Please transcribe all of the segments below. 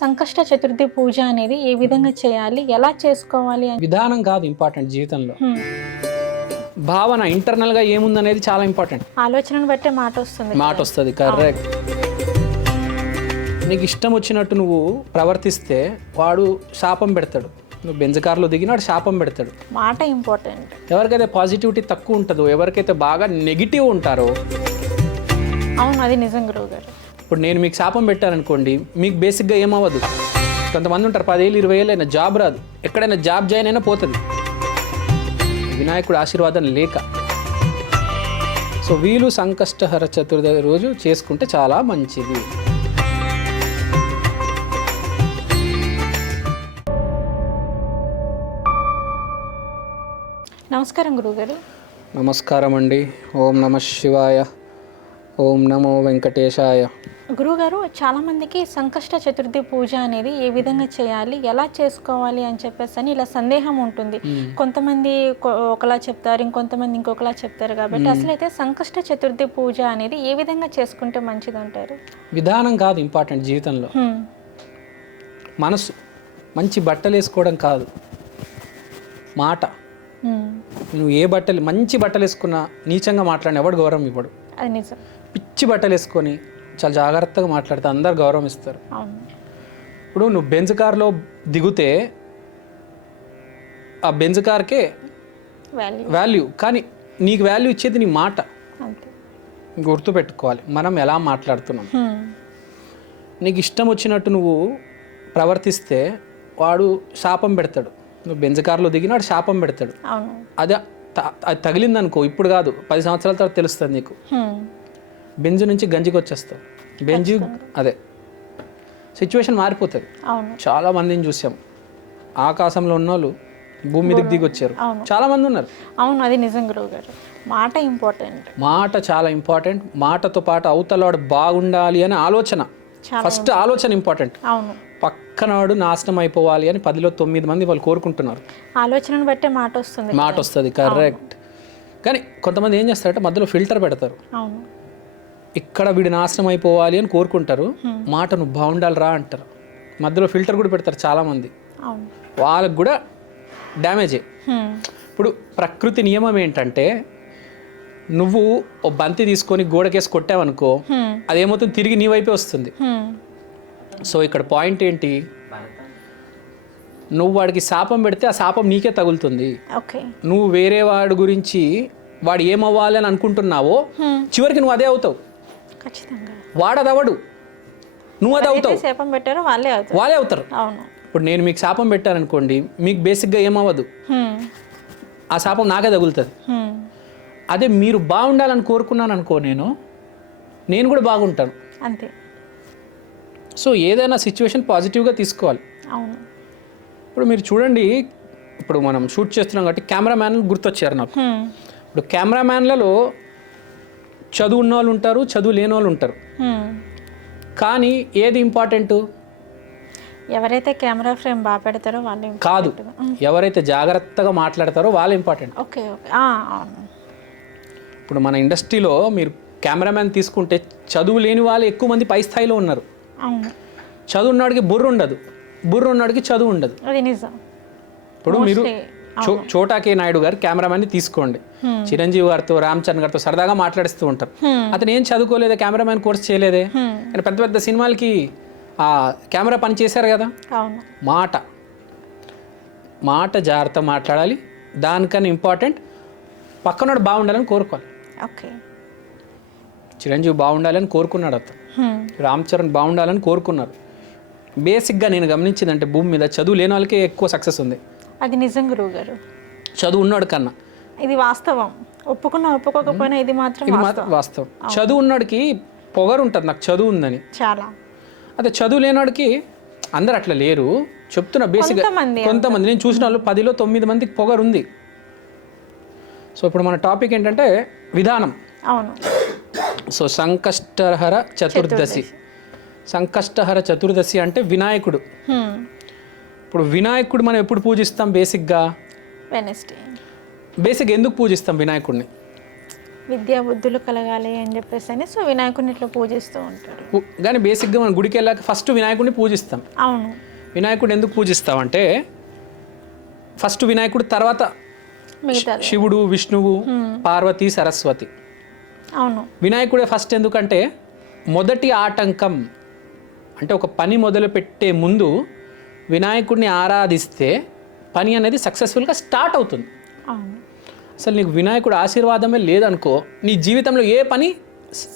సంకష్ట చతుర్థి పూజ అనేది ఏ విధంగా చేయాలి, ఎలా చేసుకోవాలి అని విధానం కాదు ఇంపార్టెంట్ జీవితంలో, భావన ఇంటర్నల్ గా ఏముందనేది చాలా ఇంపార్టెంట్. ఆలోచనను బట్టే మాట వస్తుంది. కరెక్ట్. నీకు ఇష్టం వచ్చినట్టు నువ్వు ప్రవర్తిస్తే వాడు శాపం పెడతాడు. నువ్వు బెంజకారులో దిగిన వాడు శాపం పెడతాడు. మాట ఇంపార్టెంట్. ఎవరికైతే పాజిటివిటీ తక్కువ ఉంటుందో, ఎవరికైతే బాగా నెగిటివ్ ఉంటారో, అవును అది నిజం గురువు గారు. ఇప్పుడు నేను మీకు శాపం పెట్టాననుకోండి, మీకు బేసిక్గా ఏమవ్వదు. కొంతమంది ఉంటారు 10 ఏళ్ళు 20 ఏళ్ళు అయినా జాబ్ రాదు, ఎక్కడైనా జాబ్ జాయిన్ అయినా పోతుంది వినాయకుడు ఆశీర్వాదం లేక. సో వీలు సంకష్టహర చతుర్థి రోజు చేసుకుంటే చాలా మంచిది. నమస్కారం గురువుగారు. నమస్కారం అండి. ఓం నమ శివాయ, ఓం నమో వెంకటేశాయ. గురువుగారు, చాలామందికి సంకష్ట చతుర్థి పూజ అనేది ఏ విధంగా చేయాలి, ఎలా చేసుకోవాలి అని చెప్పేసి అని ఇలా సందేహం ఉంటుంది. కొంతమంది ఒకలా చెప్తారు, ఇంకొంతమంది ఇంకొకలా చెప్తారు. కాబట్టి అసలు అయితే సంకష్ట చతుర్థి పూజ అనేది ఏ విధంగా చేసుకుంటే మంచిది అంటారు? విధానం కాదు ఇంపార్టెంట్ జీవితంలో, మనసు. మంచి బట్టలు వేసుకోవడం కాదు, మాట. నువ్వు ఏ బట్టలు, మంచి బట్టలు వేసుకున్నా నీచంగా మాట్లాడిన ఎవడు గౌరవం ఇవ్వడు. అది నిజం. పిచ్చి బట్టలు వేసుకొని చాలా జాగ్రత్తగా మాట్లాడితే అందరు గౌరవం ఇస్తారు. ఇప్పుడు నువ్వు బెంజ్ కార్లో దిగితే ఆ బెంజ్ కార్కే వాల్యూ, కానీ నీకు వాల్యూ ఇచ్చేది నీ మాట. గుర్తుపెట్టుకోవాలి మనం ఎలా మాట్లాడుతున్నాం. నీకు ఇష్టం వచ్చినట్టు నువ్వు ప్రవర్తిస్తే వాడు శాపం పెడతాడు. నువ్వు బెంజ్ కార్లో దిగిన వాడు శాపం పెడతాడు. అది తగిలిందనుకో, ఇప్పుడు కాదు 10 సంవత్సరాల తర్వాత తెలుస్తుంది నీకు. బెంజు నుంచి గంజికి వచ్చేస్తావు. బెంజు అదే సిచ్యువేషన్ మారిపోతుంది. చాలా మందిని చూసాం, ఆకాశంలో ఉన్న వాళ్ళు భూమి మీదకి దిగి వచ్చారు. చాలా మంది ఉన్నారు. అవును అది నిజం గురువు గారు. మాట ఇంపార్టెంట్. మాట చాలా ఇంపార్టెంట్. మాటతో పాటు అవతలవాడు బాగుండాలి అనే ఆలోచన, ఫస్ట్ ఆలోచన ఇంపార్టెంట్. అవును. పక్కనవాడు నాశనం అయిపోవాలి అని 10లో 9 మంది వాళ్ళు కోరుకుంటున్నారు. ఆలోచనను బట్టే మాట వస్తుంది. కరెక్ట్. కానీ కొంతమంది ఏం చేస్తారంటే మధ్యలో ఫిల్టర్ పెడతారు. ఇక్కడ వీడు నాశనం అయిపోవాలి అని కోరుకుంటారు, మాట నువ్వు బాగుండాలి రా అంటారు. మధ్యలో ఫిల్టర్ కూడా పెడతారు చాలామంది, వాళ్ళకు కూడా డ్యామేజే. ఇప్పుడు ప్రకృతి నియమం ఏంటంటే, నువ్వు ఓ బంతి తీసుకొని గోడకేసి కొట్టావనుకో, అదేమవుతుంది, తిరిగి నీ వైపే వస్తుంది. సో ఇక్కడ పాయింట్ ఏంటి, నువ్వు వాడికి శాపం పెడితే ఆ శాపం నీకే తగులుతుంది. నువ్వు వేరే వాడి గురించి వాడు ఏమవ్వాలి అని అనుకుంటున్నావో చివరికి నువ్వు అదే అవుతావు. వాడు అదవడు, నువ్వు అది అవుతావు. వాళ్ళే అవుతారు. ఇప్పుడు నేను మీకు శాపం పెట్టాననుకోండి, మీకు బేసిక్గా ఏమవ్వదు, ఆ శాపం నాకే తగులుతుంది. అదే మీరు బాగుండాలని కోరుకున్నాను అనుకో, నేను కూడా బాగుంటాను అంతే. సో ఏదైనా సిచ్యువేషన్ పాజిటివ్గా తీసుకోవాలి. ఇప్పుడు మీరు చూడండి, ఇప్పుడు మనం షూట్ చేస్తున్నాం కాబట్టి కెమెరామ్యాన్ గుర్తొచ్చారు నాకు. ఇప్పుడు కెమెరామ్యాన్లలో చదువు ఉన్న వాళ్ళు ఉంటారు, చదువు లేని వాళ్ళు ఉంటారు. కానీ ఏది ఇంపార్టెంట్? ఎవరైతే కెమెరా ఫ్రేమ్ బాగా పెడతారో వాళ్ళు కాదు, ఎవరైతే జాగ్రత్తగా మాట్లాడతారో వాళ్ళు ఇంపార్టెంట్. ఇప్పుడు మన ఇండస్ట్రీలో మీరు కెమెరామ్యాన్ తీసుకుంటే చదువు లేని వాళ్ళు ఎక్కువ మంది పై స్థాయిలో ఉన్నారు. చదువు ఉన్నవాడికి బుర్ర ఉండదు, బుర్ర ఉన్నవాడికి చదువు ఉండదు. ఇప్పుడు మీరు చోటా కే నాయుడు గారు కెమెరామ్యాన్ని తీసుకోండి, చిరంజీవి గారితో రామ్ చరణ్ గారితో సరదాగా మాట్లాడిస్తూ ఉంటారు. అతను ఏం చదువుకోలేదే, కెమెరామ్యాన్ కోర్స్ చేయలేదే, ఆయన పెద్ద పెద్ద సినిమాలకి ఆ కెమెరా పని చేశారు కదా. మాట జాగ్రత్త మాట్లాడాలి. దానికన్నా ఇంపార్టెంట్ పక్కనోడు బాగుండాలని కోరుకోవాలి. చిరంజీవి బాగుండాలని కోరుకున్నాడు, అతను రామ్ చరణ్ బాగుండాలని కోరుకున్నారు. బేసిక్గా నేను గమనించిందంటే భూమి మీద చదువు లేని వాళ్ళకే ఎక్కువ సక్సెస్ ఉంది. అది నిజం గురువు గారు, చదువు ఉన్నవాడు కన్నా. ఇది వాస్తవం, ఒప్పుకోకపోయినా ఇది మాత్రం వాస్తవం. చదువు ఉన్నవాడికి పొగరు ఉంటుంది, నాకు చదువు ఉందని. చాలా. అదే చదువు లేనివాడికి, అందరు అట్లా లేరు చెప్తున్నా, బేసిక్గా కొంతమంది నేను చూసిన వాళ్ళు 10లో 9 మందికి పొగరు ఉంది. సో ఇప్పుడు మన టాపిక్ ఏంటంటే విధానం. అవును. సో సంకష్టహర చతుర్దశి. సంకష్టహర చతుర్దశి అంటే వినాయకుడు. ఇప్పుడు వినాయకుడు మనం ఎప్పుడు పూజిస్తాం? బేసిక్గా వెనస్డే. బేసిక్ ఎందుకు పూజిస్తాం వినాయకుడిని? విద్యా బుద్ధులు కలగాలి అని చెప్పేసి అని సో వినాయకుడిని ఇట్లా పూజిస్తూ ఉంటారు. కానీ బేసిక్గా మనం గుడికి వెళ్ళాక ఫస్ట్ వినాయకుడిని పూజిస్తాం. అవును. వినాయకుడిని ఎందుకు పూజిస్తామంటే ఫస్ట్ వినాయకుడు, తర్వాత మిగతా శివుడు, విష్ణువు, పార్వతి, సరస్వతి. అవును. వినాయకుడే ఫస్ట్ ఎందుకంటే మొదటి ఆటంకం అంటే ఒక పని మొదలు పెట్టే ముందు వినాయకుడిని ఆరాధిస్తే పని అనేది సక్సెస్ఫుల్గా స్టార్ట్ అవుతుంది. అవును. అసలు నీకు వినాయకుడు ఆశీర్వాదమే లేదనుకో నీ జీవితంలో ఏ పని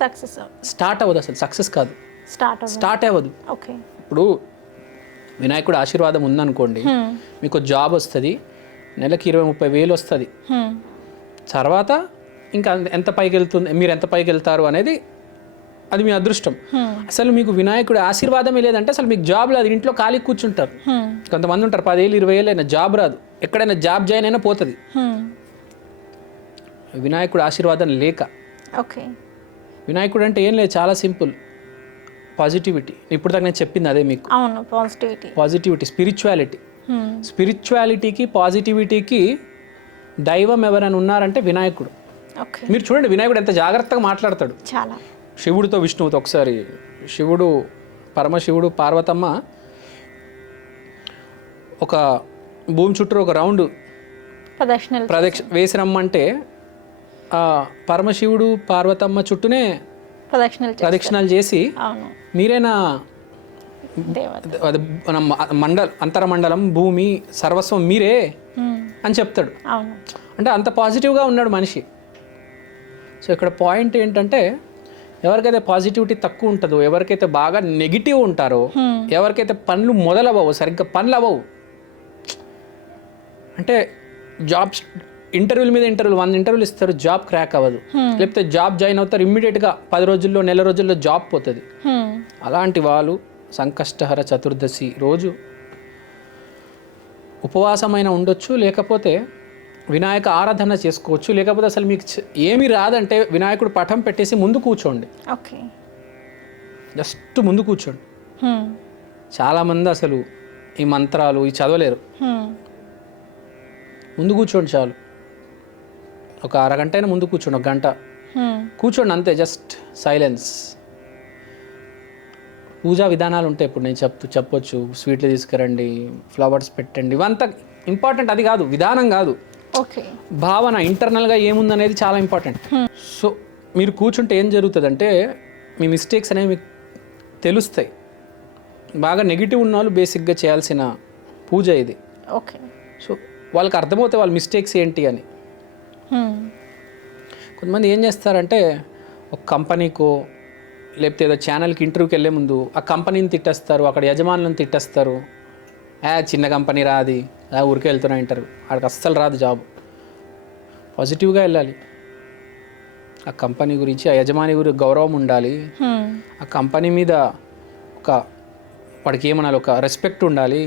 సక్సెస్ స్టార్ట్ అవ్వదు, అసలు సక్సెస్ కాదు, స్టార్ట్ అవ్వదు. ఓకే. ఇప్పుడు వినాయకుడు ఆశీర్వాదం ఉందనుకోండి, మీకు జాబ్ వస్తుంది, నెలకి 20-30 వేలు వస్తుంది. తర్వాత ఇంకా ఎంత పైకి వెళ్తుంది, మీరు ఎంత పైకి వెళ్తారు అనేది అది మీ అదృష్టం. అసలు మీకు వినాయకుడు ఆశీర్వాదమే లేదంటే అసలు మీకు జాబ్ లేదు, ఇంట్లో ఖాళీ కూర్చుంటారు. కొంతమంది ఉంటారు 10 ఏళ్ళు 20 ఏళ్ళు అయినా జాబ్ రాదు, ఎక్కడైనా జాబ్ జాయిన్ అయినా పోతుంది వినాయకుడు ఆశీర్వాదం లేక. ఓకే. వినాయకుడు అంటే ఏం లేదు, చాలా సింపుల్, పాజిటివిటీ. ఇప్పుడు దాకా నేను చెప్పింది అదే మీకు. అవును, పాజిటివిటీ, స్పిరిచువాలిటీకి పాజిటివిటీకి దైవం ఎవరైనా ఉన్నారంటే వినాయకుడు. మీరు చూడండి వినాయకుడు ఎంత జాగ్రత్తగా మాట్లాడతాడు చాలా. శివుడితో విష్ణువుతో. ఒకసారి శివుడు, పరమశివుడు, పార్వతమ్మ ఒక భూమి చుట్టూ ఒక రౌండ్ వేసిరమ్మంటే పరమశివుడు పార్వతమ్మ చుట్టూనే ప్రదక్షిణాలు చేసి మీరేనా అంతరమండలం భూమి సర్వస్వం మీరే అని చెప్తాడు. అంటే అంత పాజిటివ్గా ఉన్నాడు మనిషి. సో ఇక్కడ పాయింట్ ఏంటంటే ఎవరికైతే పాజిటివిటీ తక్కువ ఉంటుందో, ఎవరికైతే బాగా నెగిటివ్ ఉంటారో, ఎవరికైతే పనులు మొదలవ్వవు, సరిగ్గా పనులు అవ్వవు, అంటే జాబ్స్ ఇంటర్వ్యూల మీద ఇంటర్వ్యూలు 100 ఇంటర్వ్యూలు ఇస్తారు, జాబ్ క్రాక్ అవ్వదు. లేకపోతే జాబ్ జాయిన్ అవుతారు, ఇమ్మీడియట్గా 10 రోజుల్లో నెల రోజుల్లో జాబ్ పోతుంది. అలాంటి వాళ్ళు సంకష్టహర చతుర్దశి రోజు ఉపవాసమైన ఉండొచ్చు, లేకపోతే వినాయక ఆరాధన చేసుకోవచ్చు, లేకపోతే అసలు మీకు ఏమీ రాదంటే వినాయకుడు పటం పెట్టేసి ముందు కూర్చోండి. జస్ట్ ముందు కూర్చోండి. చాలామంది అసలు ఈ మంత్రాలు ఈ చదవలేరు. ముందు కూర్చోండి చాలు, ఒక అరగంట అయినా ముందు కూర్చోండి, 1 గంట కూర్చోండి అంతే, జస్ట్ సైలెన్స్. పూజా విధానాలు ఉంటాయి, ఇప్పుడు నేను చెప్పొచ్చు, స్వీట్లు తీసుకురండి, ఫ్లవర్స్ పెట్టండి, ఇవంతా ఇంపార్టెంట్, అది కాదు, విధానం కాదు, భావన ఇంటర్నల్గా ఏముందనేది చాలా ఇంపార్టెంట్. సో మీరు కూర్చుంటే ఏం జరుగుతుందంటే మీ మిస్టేక్స్ అనేవి మీకు తెలుస్తాయి. బాగా నెగిటివ్ ఉన్న వాళ్ళు బేసిక్గా చేయాల్సిన పూజ ఇది. సో వాళ్ళకి అర్థమవుతాయి వాళ్ళ మిస్టేక్స్ ఏంటి అని. కొంతమంది ఏం చేస్తారంటే ఒక కంపెనీకో లేకపోతే ఏదో ఛానల్కి ఇంటర్వ్యూకి వెళ్ళే ముందు ఆ కంపెనీని తిట్టేస్తారు, అక్కడ యజమానులను తిట్టేస్తారు. చిన్న కంపెనీ రాది, ఊరికే వెళ్తున్నా ఇంటర్వ్యూ, ఆడికి అస్సలు రాదు జాబ్. పాజిటివ్గా వెళ్ళాలి, ఆ కంపెనీ గురించి ఆ యజమాని గురించి గౌరవం ఉండాలి, ఆ కంపెనీ మీద ఒక వాడికి ఏమనాలి, ఒక రెస్పెక్ట్ ఉండాలి.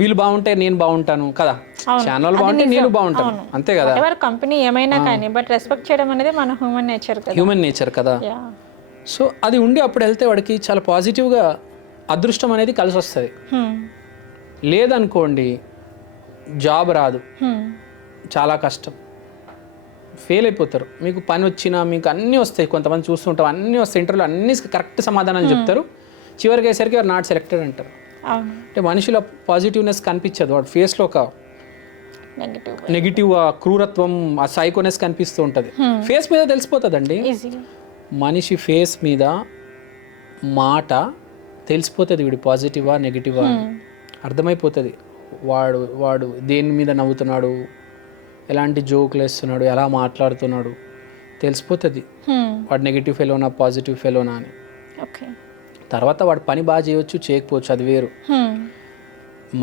వీళ్ళు బాగుంటే నేను బాగుంటాను కదా, ఛానల్ బాగుంటే నేను బాగుంటాను, అంతే కదా. కంపెనీ ఏమైనా కానీ బట్ రెస్పెక్ట్ చేయడం అనేది మన హ్యూమన్ నేచర్ కదా. సో అది ఉండి అప్పుడు వెళ్తే వాడికి చాలా పాజిటివ్గా అదృష్టం అనేది కలిసి వస్తుంది. లేదనుకోండి జాబ్ రాదు, చాలా కష్టం, ఫెయిల్ అయిపోతారు. మీకు పని వచ్చినా మీకు అన్నీ వస్తాయి, కొంతమంది చూస్తుంటాం అన్నీ వస్తాయి, ఇంటర్వ్యూలో అన్నీ కరెక్ట్ సమాధానాలు చెప్తారు, చివరికి అయ్యేసరికి వారు నాట్ సెలెక్టెడ్ అంటారు. అంటే మనిషిలో పాజిటివ్నెస్ కనిపించదు, వాడు ఫేస్లో ఒక నెగిటివ్ క్రూరత్వం, ఆ సైకోనెస్ కనిపిస్తూ ఉంటుంది. ఫేస్ మీద తెలిసిపోతుందండి, మనిషి ఫేస్ మీద మాట తెలిసిపోతుంది, వీడు పాజిటివా నెగిటివా అర్థమైపోతుంది. వాడు దేని మీద నవ్వుతున్నాడు, ఎలాంటి జోకులు వేస్తున్నాడు, ఎలా మాట్లాడుతున్నాడు తెలిసిపోతుంది, వాడు నెగిటివ్ ఫెలోనా పాజిటివ్ ఫెలోనా అని. తర్వాత వాడు పని బాగా చేయవచ్చు చేయకపోవచ్చు, అది వేరు,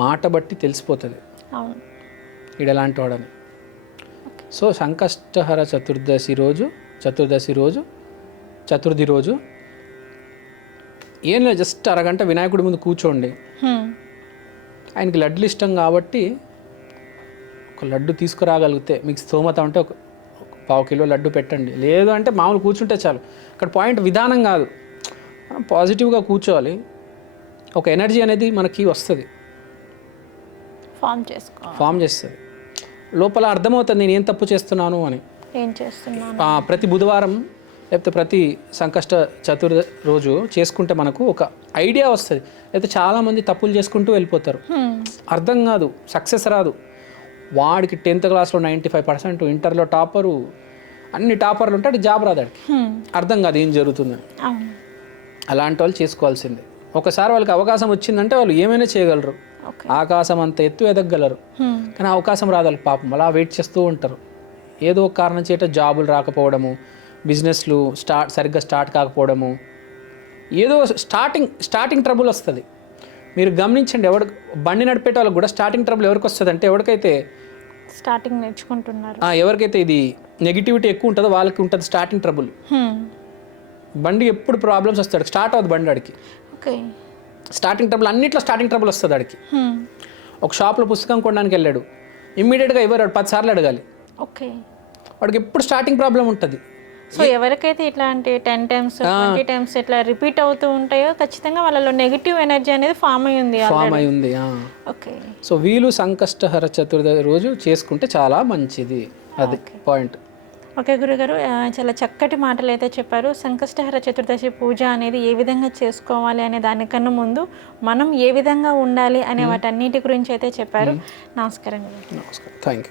మాట బట్టి తెలిసిపోతుంది వీడు ఎలాంటి వాడని. సో సంకష్టహర చతుర్థి రోజు ఏం లేదు, జస్ట్ అరగంట వినాయకుడి ముందు కూర్చోండి. ఆయనకి లడ్డులు ఇష్టం కాబట్టి ఒక లడ్డు తీసుకురాగలిగితే, మీకు స్తోమత ఉంటే ఒక 1/4 కిలో లడ్డు పెట్టండి, లేదు అంటే మామూలు కూర్చుంటే చాలు. ఇక్కడ పాయింట్ విధానం కాదు, మనం పాజిటివ్గా కూర్చోవాలి, ఒక ఎనర్జీ అనేది మనకి వస్తుంది, ఫామ్ చేస్తుంది, లోపల అర్థమవుతుంది నేను ఏం తప్పు చేస్తున్నాను అని. ఏం చేస్తున్నాను? ప్రతి బుధవారం లేకపోతే ప్రతి సంకష్ట చతుర్థి రోజు చేసుకుంటే మనకు ఒక ఐడియా వస్తుంది. లేకపోతే చాలామంది తప్పులు చేసుకుంటూ వెళ్ళిపోతారు, అర్థం కాదు, సక్సెస్ రాదు. వాడికి 10th క్లాస్లో 95%, ఇంటర్లో టాపరు, అన్ని టాపర్లు ఉంటే జాబ్ రాదు, వాడికి అర్థం కాదు ఏం జరుగుతుందని. అలాంటి వాళ్ళు చేసుకోవాల్సిందే. ఒకసారి వాళ్ళకి అవకాశం వచ్చిందంటే వాళ్ళు ఏమైనా చేయగలరు, ఆకాశం అంత ఎత్తు ఎదగగలరు. కానీ అవకాశం రాదు వాళ్ళకి, పాపం అలా వెయిట్ చేస్తూ ఉంటారు. ఏదో ఒక కారణం చేత జాబులు రాకపోవడము, బిజినెస్లు సరిగ్గా స్టార్ట్ కాకపోవడము, ఏదో స్టార్టింగ్ ట్రబుల్ వస్తుంది. మీరు గమనించండి, బండి నడిపేట వాళ్ళకి కూడా స్టార్టింగ్ ట్రబుల్ ఎవరికి వస్తుంది అంటే, ఎవరికైతే స్టార్టింగ్ నేర్చుకుంటున్నారు, ఎవరికైతే ఇది నెగిటివిటీ ఎక్కువ ఉంటుందో వాళ్ళకి ఉంటుంది స్టార్టింగ్ ట్రబుల్. బండి ఎప్పుడు ప్రాబ్లమ్స్ వస్తాడు, స్టార్ట్ అవుతుంది బండి వాడికి. స్టార్టింగ్ ట్రబుల్, అన్నిట్లో స్టార్టింగ్ ట్రబుల్ వస్తుంది వాడికి. ఒక షాప్లో పుస్తకం కొనడానికి వెళ్ళాడు, ఇమ్మీడియట్గా ఎవరు 10 సార్లు అడగాలి. వాడికి ఎప్పుడు స్టార్టింగ్ ప్రాబ్లం ఉంటుంది. సో ఎవరికైతే ఇట్లాంటి 10 times 20 times ఇట్లా రిపీట్ అవుతూ ఉంటాయో ఖచ్చితంగా వాళ్ళలో నెగిటివ్ ఎనర్జీ అనేది ఫామ్ అయి ఉంది. ఓకే. సో వీళ్ళు సంకష్టహర చతుర్థి రోజు చేసుకుంటే చాలా మంచిది, అది పాయింట్. ఓకే గురుగారు, చాలా చక్కటి మాటలు అయితే చెప్పారు. సంకష్టహర చతుర్దశి పూజ అనేది ఏ విధంగా చేసుకోవాలి అనే దానికన్నా ముందు మనం ఏ విధంగా ఉండాలి అనే వాటన్నిటి గురించి అయితే చెప్పారు. నమస్కారం. నమస్కారం, థ్యాంక్ యూ.